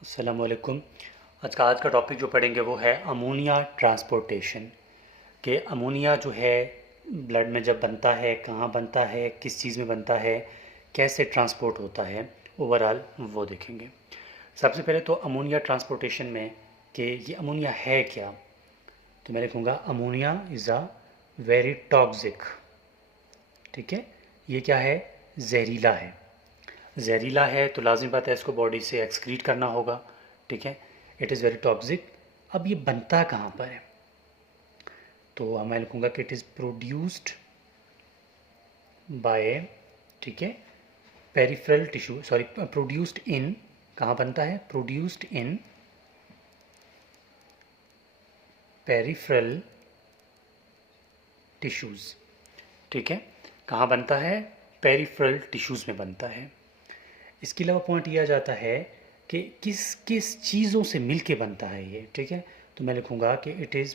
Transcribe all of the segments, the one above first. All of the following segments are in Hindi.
अस्सलाम वालेकुम। आज का टॉपिक जो पढ़ेंगे वो है अमोनिया ट्रांसपोर्टेशन। कि अमोनिया जो है ब्लड में जब बनता है, कहाँ बनता है, किस चीज़ में बनता है, कैसे ट्रांसपोर्ट होता है, ओवरऑल वो देखेंगे। सबसे पहले तो अमोनिया ट्रांसपोर्टेशन में कि ये अमोनिया है क्या, तो मैं लिखूँगा ammonia is a very toxic. ठीक है, ये क्या है, जहरीला है। जहरीला है तो लाजिम बात है इसको बॉडी से एक्सक्रीट करना होगा। ठीक है, इट इज़ वेरी टॉक्सिक। अब ये बनता कहाँ पर है, तो मैं लिखूँगा कि इट इज़ प्रोड्यूस्ड बाय, ठीक है, peripheral tissue, sorry, produced in, कहाँ बनता है, प्रोड्यूस्ड इन पेरिफेरल टिश्यूज़। ठीक है, कहाँ बनता है, पेरिफेरल टिश्यूज़ में बनता है। इसके अलावा पॉइंट ये आ जाता है कि किस किस चीज़ों से मिल के बनता है ये। ठीक है, तो मैं लिखूँगा कि it is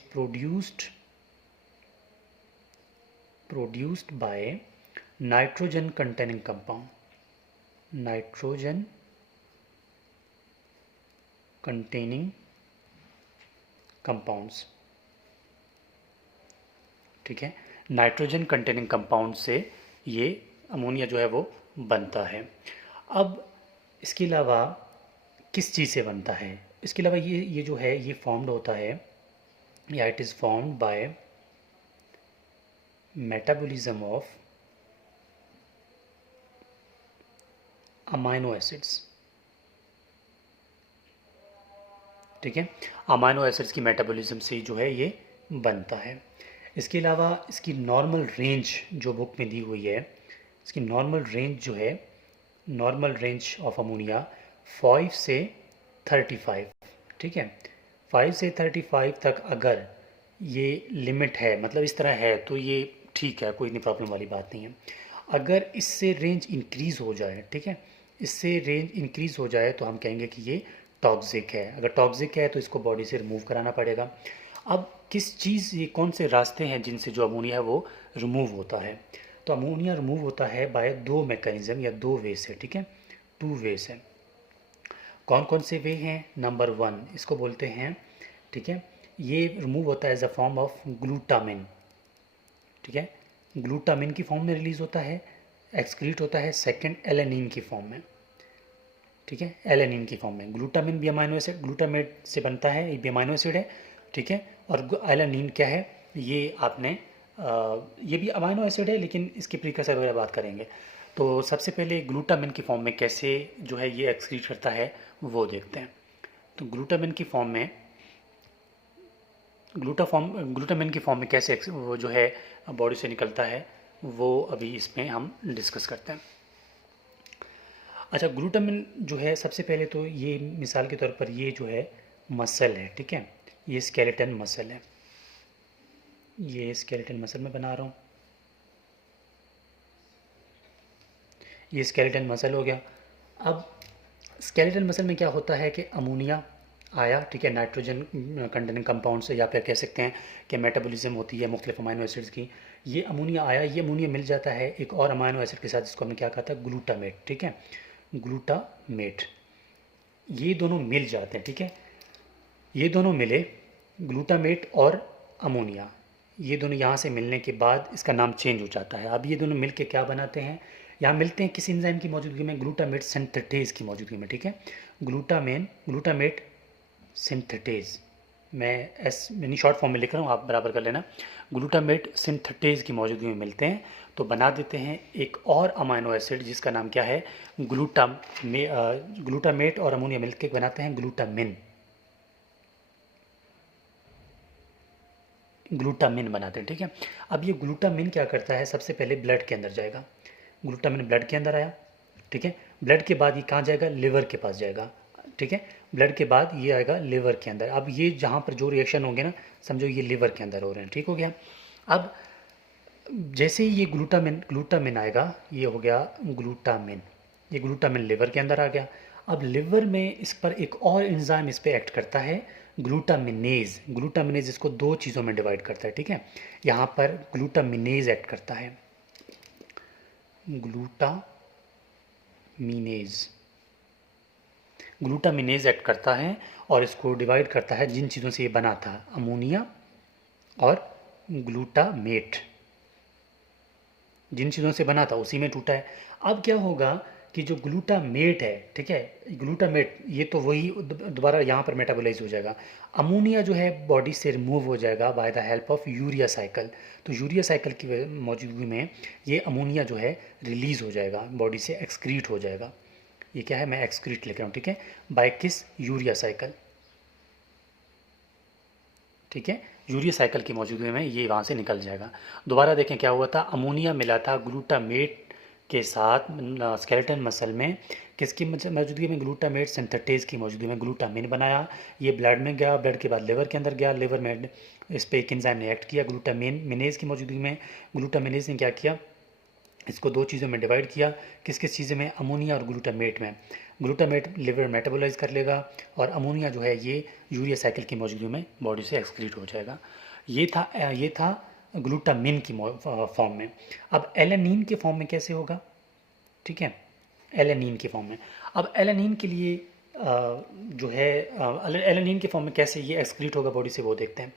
produced by nitrogen containing compound, nitrogen containing compounds. ठीक है, नाइट्रोजन कंटेनिंग कंपाउंड से ये अमोनिया जो है वो बनता है। अब इसके अलावा किस चीज़ से बनता है, इसके अलावा ये जो है ये फॉर्म्ड होता है, या it is formed by metabolism of amino acids. ठीक है, अमाइनो एसिड्स की मेटाबॉलिज्म से जो है ये बनता है। इसके अलावा इसकी नॉर्मल रेंज जो बुक में दी हुई है, इसकी नॉर्मल रेंज जो है, नॉर्मल रेंज ऑफ अमोनिया 5 से 35। ठीक है, 5 से 35 तक अगर ये लिमिट है, मतलब इस तरह है, तो ये ठीक है, कोई इतनी प्रॉब्लम वाली बात नहीं है। अगर इससे रेंज इंक्रीज़ हो जाए, ठीक है, इससे रेंज इंक्रीज़ हो जाए तो हम कहेंगे कि ये टॉक्सिक है। अगर टॉक्सिक है तो इसको बॉडी से रिमूव कराना पड़ेगा। अब किस चीज़, ये कौन से रास्ते हैं जिनसे जो अमोनिया है वो रिमूव होता है, तो अमोनिया रिमूव होता है बाय दो मैकेनिज़्म या दो वे से। ठीक है, टू वेज है। कौन कौन से वे हैं, नंबर 1 इसको बोलते हैं, ठीक है, ये रिमूव होता है as a form of glutamine. ठीक है, ग्लूटामिन की फॉर्म में रिलीज होता है, एक्सक्रीट होता है। सेकंड, एलेनिन की फॉर्म में। ठीक है, एलेनिन की फॉर्म में। ग्लूटामिन भी अमाइनो एसिड, ग्लूटामेट से बनता है, ये भी अमाइनो एसिड है। ठीक है, और एलेनिन क्या है, ये आपने ये भी अमाइनो एसिड है, लेकिन इसकी प्रीकसर वगैरह बात करेंगे। तो सबसे पहले ग्लूटामिन की फॉर्म में कैसे जो है ये एक्सक्रीट करता है वो देखते हैं। तो ग्लूटामिन की फॉर्म में कैसे वो जो है बॉडी से निकलता है, वो अभी इसमें हम डिस्कस करते हैं। अच्छा, ग्लूटामिन जो है, सबसे पहले तो ये मिसाल के तौर पर ये जो है मसल है। ठीक है, ये स्केलेटन मसल है, ये स्केलेटन मसल में बना रहा हूँ, ये स्केलेटन मसल हो गया। अब स्केलेटन मसल में क्या होता है कि अमोनिया आया, ठीक है, नाइट्रोजन कंटेनिंग कंपाउंड से, या फिर कह सकते हैं कि मेटाबॉलिज्म होती है मुख्तलिफ अमाइनो एसिड्स की। ये अमोनिया आया, ये अमोनिया मिल जाता है एक और अमाइनो एसिड के साथ, जिसको हमने क्या कहा था, ग्लूटामेट। ठीक है, ग्लूटामेट, ये दोनों मिल जाते हैं। ठीक है, ये दोनों मिले, ग्लूटामेट और अमोनिया, ये दोनों यहाँ से मिलने के बाद इसका नाम चेंज हो जाता है। अब ये दोनों मिल के क्या बनाते हैं, यहाँ मिलते हैं किस एंजाइम की मौजूदगी में, ग्लूटामेट सिंथेटेज की मौजूदगी में। ठीक है, ग्लूटामेट सिंथेटेज, मैं एस मिनी शॉर्ट फॉर्म में लिख रहा हूँ, आप बराबर कर लेना। ग्लूटामेट सिंथेटेज की मौजूदगी में मिलते हैं तो बना देते हैं एक और अमाइनो एसिड जिसका नाम क्या है, ग्लूटामेट और अमोनिया मिलकर बनाते हैं ग्लूटामिन। ग्लूटामिन बनाते हैं। ठीक है, अब ये ग्लूटामिन क्या करता है, सबसे पहले ब्लड के अंदर जाएगा। ग्लूटामिन ब्लड के अंदर आया, ठीक है, ब्लड के बाद ये कहाँ जाएगा, लिवर के पास जाएगा। ठीक है, ब्लड के बाद ये आएगा लिवर के अंदर। अब ये जहाँ पर जो रिएक्शन होंगे ना, समझो ये लिवर के अंदर हो रहे हैं। ठीक हो गया। अब जैसे ही ये ग्लूटामिन आएगा, ये हो गया ग्लूटामिन, ये ग्लूटामिन लिवर के अंदर आ गया। अब लिवर में इस पर एक और एंजाइम इस पर एक्ट करता है, ग्लूटामिनेज। ग्लूटामिनेज इसको दो चीज़ों में डिवाइड करता है। ठीक है, यहाँ पर ग्लूटामिनेज एक्ट करता है, ग्लूटामिनेज। ग्लूटामिनेज एक्ट करता है और इसको डिवाइड करता है जिन चीज़ों से ये बना था, अमोनिया और ग्लूटामेट, जिन चीज़ों से बना था उसी में टूटा है। अब क्या होगा कि जो ग्लूटामेट है, ठीक है, ग्लूटामेट ये तो वही दोबारा यहाँ पर मेटाबोलाइज हो जाएगा। अमोनिया जो है बॉडी से रिमूव हो जाएगा by the help of urea cycle. तो यूरिया साइकिल की मौजूदगी में ये अमोनिया जो है रिलीज हो जाएगा, बॉडी से एक्सक्रीट हो जाएगा। ये क्या है, मैं एक्सक्रीट लिख रहा हूँ, ठीक है, बाय किस, यूरिया साइकिल, ठीक है, यूरिया साइकिल की मौजूदगी में ये वहाँ से निकल जाएगा। दोबारा देखें क्या हुआ था, अमोनिया मिला था ग्लूटामेट के साथ स्केलेटन मसल में, किसकी मौजूदगी में, ग्लूटामेट सिंथेटेज की मौजूदगी में ग्लूटामिन बनाया। ये ब्लड में गया, ब्लड के बाद लिवर के अंदर गया, लिवर में इस पर एक एंजाइम ने एक्ट किया ग्लूटामिनेज की मौजूदगी में। ग्लूटामिनेज ने क्या किया, इसको दो चीज़ों में डिवाइड किया, किस किस चीज़ों में, अमोनिया और ग्लूटामेट में। ग्लूटामेट लिवर मेटाबोलाइज कर लेगा और अमोनिया जो है ये यूरिया साइकिल की मौजूदगी में बॉडी से एक्सक्रीट हो जाएगा। ये था ग्लूटामिन की फॉर्म में। अब एलेनिन के फॉर्म में कैसे होगा, ठीक है, एलेनिन के फॉर्म में। अब एलेनिन के लिए जो है एलेनिन के फॉर्म में कैसे ये एक्सक्रीट होगा बॉडी से, वो देखते हैं।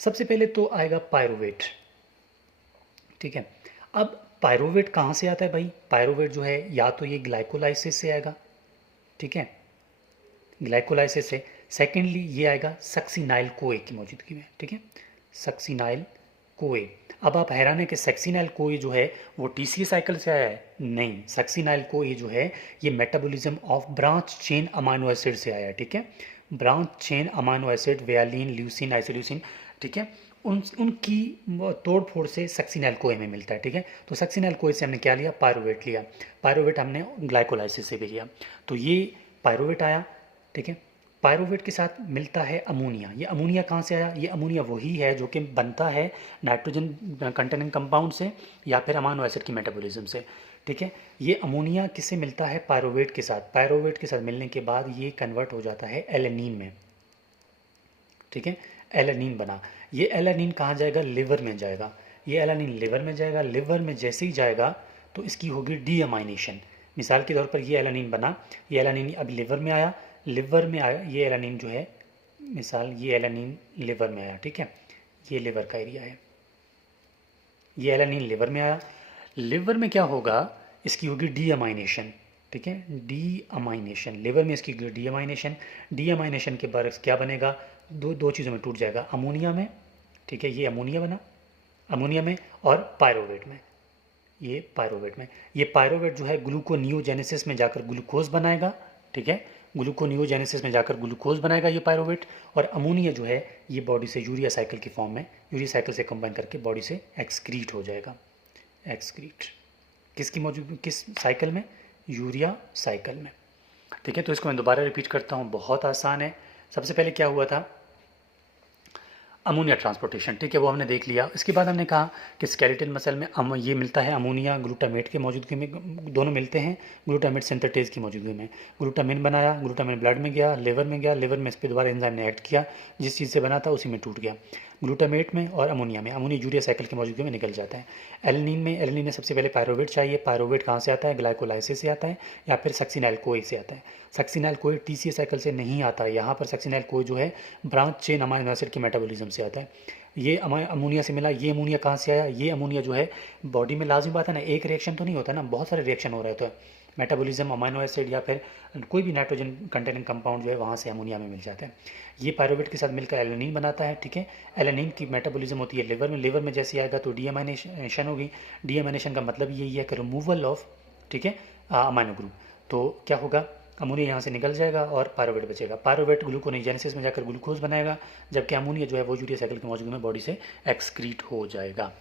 सबसे पहले तो आएगा पायरुवेट, ठीक है। अब पायरुवेट कहाँ से आता है भाई, पायरुवेट जो है या तो ये ग्लाइकोलाइसिस से आएगा, ठीक है, ग्लाइकोलाइसिस से। सेकेंडली ये आएगा सक्सिनाइल कोए की मौजूदगी में, ठीक है, सक्सिनाइल कोए। अब आप हैरान है कि सक्सिनाइल कोए जो है वो टीसीए साइकिल से आया है, नहीं, सक्सिनाइल कोए जो है ये metabolism of branch chain amino acid से आया है, ठीक है, branch chain amino acid, valine, leucine, isoleucine, ठीक है, उनकी तोड़ फोड़ से सक्सिनाइल कोए में मिलता है, ठीक है। तो सक्सिनाइल कोए से हमने क्या लिया, पायरुवेट लिया, पायरुवेट हमने ग्लाइकोलाइसिस से भी लिया, तो ये पायरुवेट आया, ठीक है। पायरुवेट के साथ मिलता है अमोनिया। ये अमोनिया कहाँ से आया, ये अमोनिया वही है जो कि बनता है नाइट्रोजन कंटेनिंग कंपाउंड से या फिर अमाइनो एसिड की मेटाबॉलिज्म से, ठीक है। ये अमोनिया किससे मिलता है, पायरुवेट के साथ। पायरुवेट के साथ मिलने के बाद ये कन्वर्ट हो जाता है एलेनिन में, ठीक है, एलेनिन बना। ये एलेनिन कहाँ जाएगा, लिवर में जाएगा। ये एलेनिन लिवर में जाएगा, लिवर में जैसे ही जाएगा तो इसकी होगी डीअमाइनेशन। मिसाल के तौर पर ये एलेनिन बना, ये एलेनिन अब लिवर में आया, लिवर में आया ये एलेनिन जो है, मिसाल ये एलेनिन लिवर में आया, ठीक है, ये लिवर का एरिया है, ये एलेनिन लिवर में आया। लिवर में क्या होगा, इसकी होगी डीअमाइनेशन, ठीक है, डीअमाइनेशन, लिवर में इसकी डीअमाइनेशन। डीअमाइनेशन के बाद क्या बनेगा, दो चीज़ों में टूट जाएगा, अमोनिया में, ठीक है, ये अमोनिया बना, अमोनिया में और पायरुवेट में, ये पायरुवेट में। ये पायरुवेट जो है ग्लूकोनियोजेनेसिस में जाकर ग्लूकोज बनाएगा, ठीक है, ग्लूकोनियोजेनेसिस में जाकर ग्लूकोज बनाएगा ये पायरुवेट, और अमोनिया जो है ये बॉडी से यूरिया साइकिल की फॉर्म में, यूरिया साइकिल से कंबाइन करके बॉडी से एक्सक्रीट हो जाएगा, एक्सक्रीट किसकी मौजूद, किस साइकिल में, यूरिया साइकिल में, ठीक है। तो इसको मैं दोबारा रिपीट करता हूँ, बहुत आसान है। सबसे पहले क्या हुआ था, अमोनिया ट्रांसपोर्टेशन, ठीक है, वो हमने देख लिया। इसके बाद हमने कहा कि स्केलेटल मसल में ये मिलता है अमोनिया ग्लूटामेट की मौजूदगी में, दोनों मिलते हैं ग्लूटामेट सिंथेटेज की मौजूदगी में। ग्लूटामिन बनाया, ग्लूटामिन ब्लड में गया, लिवर में गया, लिवर में इस पर दोबारा एंजाइम ने एक्ट किया, जिस चीज़ से बना था उसी में टूट गया। ग्लूटामेट में और अमोनिया में, अमोनिया यूरिया साइकिल की मौजूदगी में निकल जाता है। एलेनिन में सबसे पहले पायरुवेट चाहिए। पायरुवेट कहाँ से आता है, ग्लाइकोलाइसिस से आता है या फिर सक्सिनाइल कोए से आता है। सक्सिनाइल कोए टीसीए साइकिल से नहीं आता है, यहाँ पर सक्सिनाइल कोए जो है ब्रांच चेन अमाइनो एसिड की मेटाबॉलिज्म से आता है। ये अमोनिया से मिला, ये अमोनिया कहाँ से आया, ये अमोनिया जो है बॉडी में लाजमी बात है ना, एक रिएक्शन तो नहीं होता ना, बहुत सारे रिएक्शन हो रहे होते हैं, मेटाबॉलिज्म अमाइनो एसिड या फिर कोई भी नाइट्रोजन कंटेनिंग कंपाउंड जो है वहाँ से अमोनिया में मिल जाता है। ये पायरुवेट के साथ मिलकर एलेनिन बनाता है, ठीक है। एलेनिन की मेटाबॉलिज्म होती है लिवर में, लिवर में जैसे आएगा तो डीअमाइनेशन होगी। डीअमाइनेशन का मतलब यही है कि रिमूवल ऑफ, ठीक है, अमाइनो ग्रुप। तो क्या होगा, अमोनिया यहाँ से निकल जाएगा और पायरुवेट बचेगा। पायरुवेट ग्लूकोनेजेनेसिस में जाकर ग्लूकोज बनाएगा, जबकि अमोनिया जो है वो यूरिया साइकिल की मौजूदगी में बॉडी से एक्सक्रीट हो जाएगा।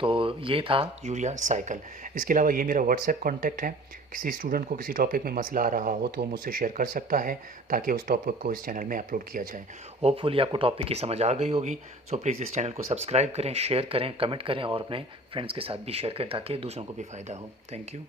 तो ये था यूरिया साइकिल। इसके अलावा ये मेरा व्हाट्सएप कॉन्टैक्ट है, किसी स्टूडेंट को किसी टॉपिक में मसला आ रहा हो तो वो मुझसे शेयर कर सकता है ताकि उस टॉपिक को इस चैनल में अपलोड किया जाए। होपफुली आपको टॉपिक की समझ आ गई होगी। सो प्लीज़ इस चैनल को सब्सक्राइब करें, शेयर करें, कमेंट करें और अपने फ्रेंड्स के साथ भी शेयर करें ताकि दूसरों को भी फ़ायदा हो। Thank you.